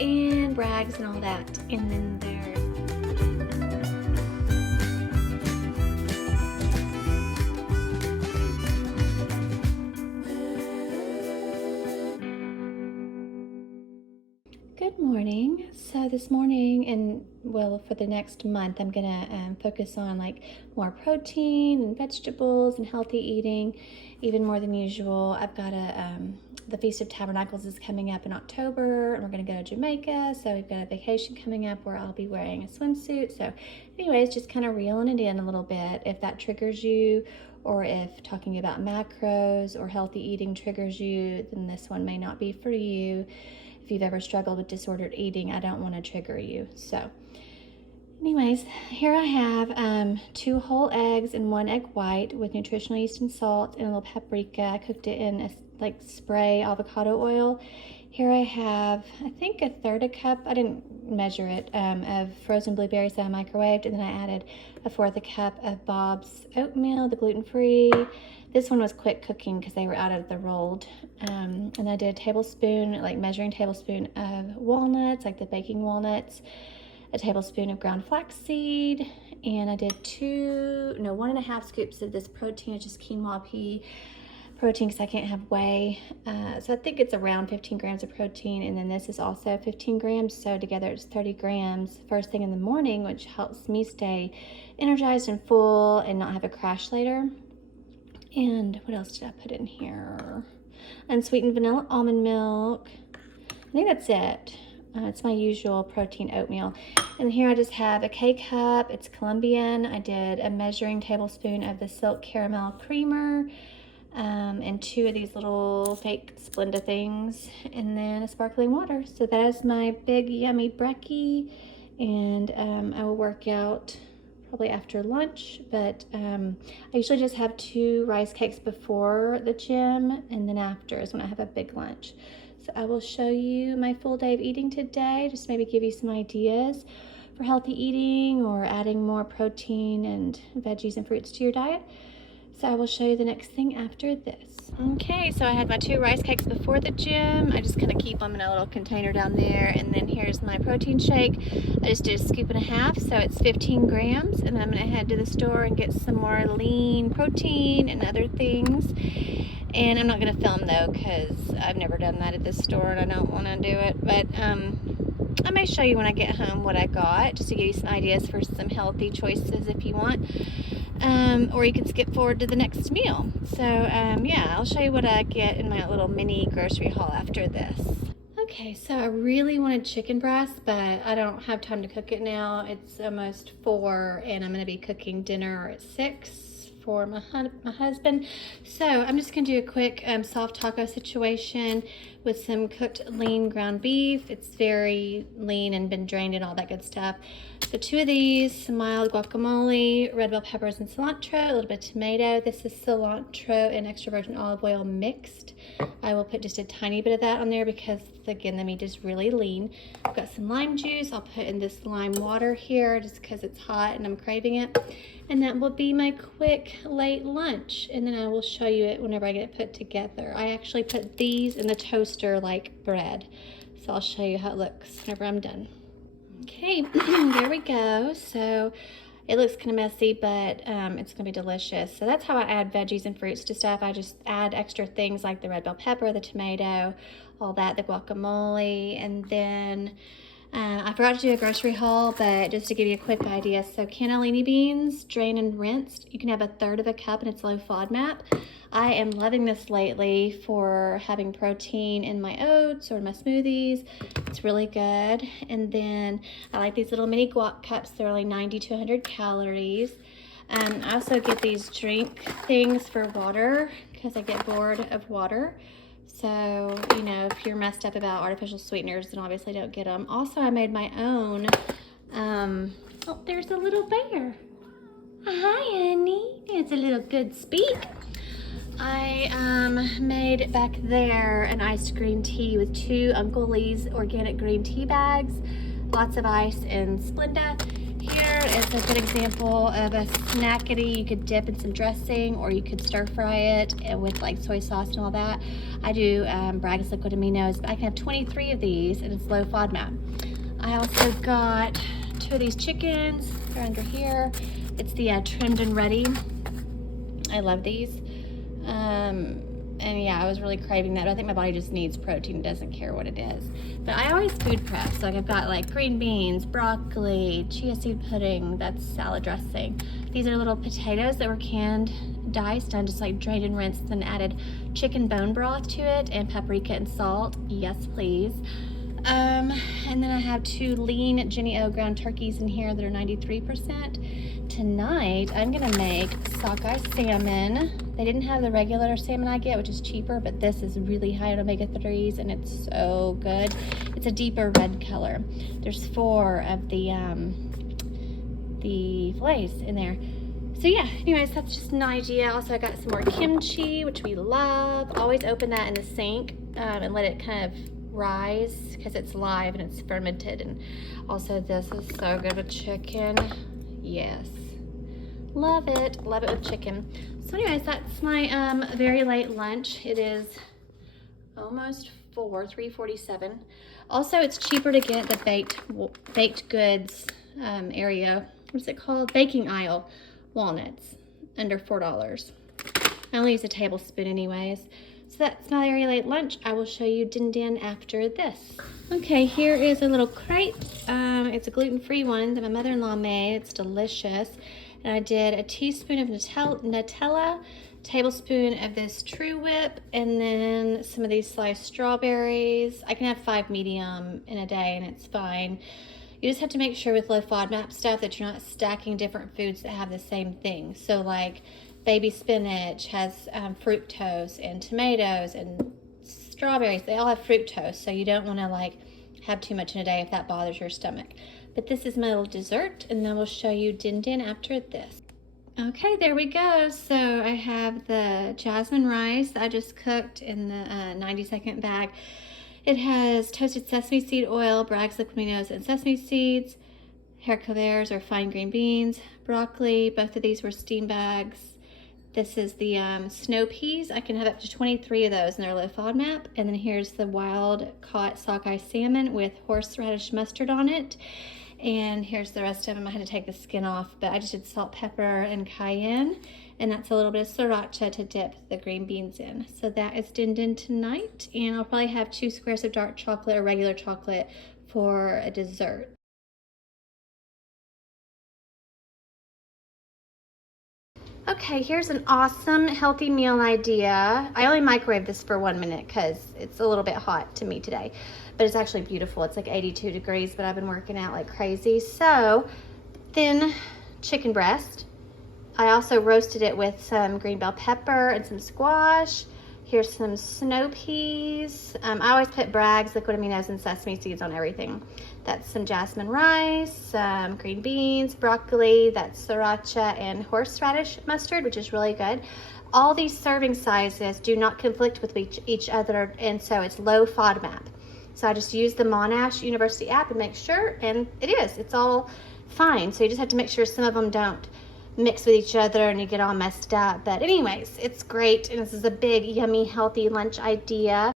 and brags and all that. And then there's Good morning. So this morning, and well, for the next month, I'm gonna focus on like more protein and vegetables and healthy eating, even more than usual. I've got the Feast of Tabernacles is coming up in October, and we're gonna go to Jamaica. So we've got a vacation coming up where I'll be wearing a swimsuit. So anyways, just kind of reeling it in a little bit. If that triggers you, or if talking about macros or healthy eating triggers you, then this one may not be for you. If you've ever struggled with disordered eating, I don't want to trigger you. So anyways, here I have 2 whole eggs and 1 egg white with nutritional yeast and salt and a little paprika. I cooked it in a spray avocado oil. Here I have, I think, 1/3 cup, I didn't measure it, of frozen blueberries that I microwaved, and then I added 1/4 cup of Bob's oatmeal, the gluten-free. This one was quick cooking because they were out of the rolled. And I did a tablespoon, like measuring tablespoon of walnuts, like the baking walnuts, a tablespoon of ground flaxseed, and I did 1.5 scoops of this protein, it's just quinoa pea protein because I can't have whey. So I think it's around 15 grams of protein, and then this is also 15 grams, so together it's 30 grams first thing in the morning, which helps me stay energized and full and not have a crash later. And what else did I put in here? Unsweetened vanilla almond milk. I think that's it. It's my usual protein oatmeal. And here I just have a K-cup. It's Colombian. I did a measuring tablespoon of the silk caramel creamer, and 2 of these little fake Splenda things, and then a sparkling water. So that is my big yummy brekkie, and I will work out probably after lunch, but I usually just have 2 rice cakes before the gym, and then after is when I have a big lunch. So I will show you my full day of eating today, just maybe give you some ideas for healthy eating or adding more protein and veggies and fruits to your diet. So I will show you the next thing after this. Okay, so I had my 2 rice cakes before the gym. I just kind of keep them in a little container down there. And then here's my protein shake. I just did 1.5 scoops, so it's 15 grams. And then I'm gonna head to the store and get some more lean protein and other things. And I'm not gonna film though, because I've never done that at this store and I don't wanna do it. But I may show you when I get home what I got, just to give you some ideas for some healthy choices if you want. Or you can skip forward to the next meal. So yeah, I'll show you what I get in my little mini grocery haul after this. Okay, so I really wanted chicken breast, but I don't have time to cook it now. It's almost 4, and I'm gonna be cooking dinner at 6 for my husband. So I'm just gonna do a quick soft taco situation with some cooked lean ground beef. It's very lean and been drained and all that good stuff. So 2 of these, some mild guacamole, red bell peppers and cilantro, a little bit of tomato. This is cilantro and extra virgin olive oil mixed. I will put just a tiny bit of that on there because, again, the meat is really lean. I've got some lime juice. I'll put in this lime water here just because it's hot and I'm craving it. And that will be my quick late lunch. And then I will show you it whenever I get it put together. I actually put these in the toaster like bread. So I'll show you how it looks whenever I'm done. Okay, there we go. So it looks kind of messy, but it's gonna be delicious. So that's how I add veggies and fruits to stuff. I just add extra things like the red bell pepper, the tomato, all that, the guacamole, and then I forgot to do a grocery haul, but just to give you a quick idea. So cannellini beans, drained and rinsed. You can have 1/3 cup, and it's low FODMAP. I am loving this lately for having protein in my oats or my smoothies. It's really good. And then I like these little mini guac cups. They're only 90 to 100 calories. I also get these drink things for water because I get bored of water. So, you know, if you're messed up about artificial sweeteners, then obviously don't get them. Also, I made my own. Oh, there's a little bear. Hi, honey. It's a little good speak. I made back there an iced green tea with 2 Uncle Lee's organic green tea bags, lots of ice and Splenda. Here is a good example of a snackety you could dip in some dressing, or you could stir fry it with like soy sauce and all that. I do Bragg's liquid aminos, but I can have 23 of these, and it's low FODMAP. I also got 2 of these chickens. They're under here. It's the trimmed and ready. I love these. And yeah, I was really craving that. But I think my body just needs protein. It doesn't care what it is. But I always food prep. So like I've got like green beans, broccoli, chia seed pudding. That's salad dressing. These are little potatoes that were canned, diced, and just like drained and rinsed, then added chicken bone broth to it and paprika and salt. Yes, please. And then I have 2 lean Jenny O ground turkeys in here that are 93%. Tonight, I'm gonna make sockeye salmon. They didn't have the regular salmon I get, which is cheaper, but this is really high in omega-3s, and it's so good. It's a deeper red color. There's 4 of the fillets in there. So yeah, anyways, that's just an idea. Also, I got some more kimchi, which we love. Always open that in the sink and let it kind of rise, because it's live and it's fermented. And also this is so good with chicken. Yes, love it with chicken. So anyways, that's my very late lunch. It is almost 3:47. Also, it's cheaper to get the baked goods area. What's it called? Baking aisle walnuts, under $4. I only use a tablespoon anyways. So that's my very late lunch. I will show you Din Din after this. Okay, here is a little crepe. It's a gluten-free one that my mother-in-law made. It's delicious. And I did a teaspoon of Nutella, tablespoon of this True Whip, and then some of these sliced strawberries. I can have 5 medium in a day and it's fine. You just have to make sure with low FODMAP stuff that you're not stacking different foods that have the same thing. So like baby spinach has fructose, and tomatoes and strawberries, they all have fructose. So you don't want to like have too much in a day if that bothers your stomach. But this is my little dessert, and then we'll show you Din Din after this. Okay, there we go. So I have the jasmine rice that I just cooked in the 90-second bag. It has toasted sesame seed oil, Bragg's liquid aminos, and sesame seeds, haricots verts or fine green beans, broccoli. Both of these were steam bags. This is the snow peas. I can have up to 23 of those, and they're low FODMAP. And then here's the wild caught sockeye salmon with horseradish mustard on it. And here's the rest of them. I had to take the skin off, but I just did salt, pepper, and cayenne. And that's a little bit of sriracha to dip the green beans in. So that is Din Din tonight. And I'll probably have 2 squares of dark chocolate or regular chocolate for a dessert. Okay, here's an awesome healthy meal idea. I only microwave this for 1 minute because it's a little bit hot to me today, but it's actually beautiful. It's like 82 degrees, but I've been working out like crazy. So thin chicken breast. I also roasted it with some green bell pepper and some squash. Here's some snow peas. I always put Bragg's liquid aminos and sesame seeds on everything. That's some jasmine rice, some green beans, broccoli, that's sriracha, and horseradish mustard, which is really good. All these serving sizes do not conflict with each other, and so it's low FODMAP. So I just use the Monash University app and make sure, and it's all fine. So you just have to make sure some of them don't mix with each other and you get all messed up. But anyways, it's great, and this is a big, yummy, healthy lunch idea.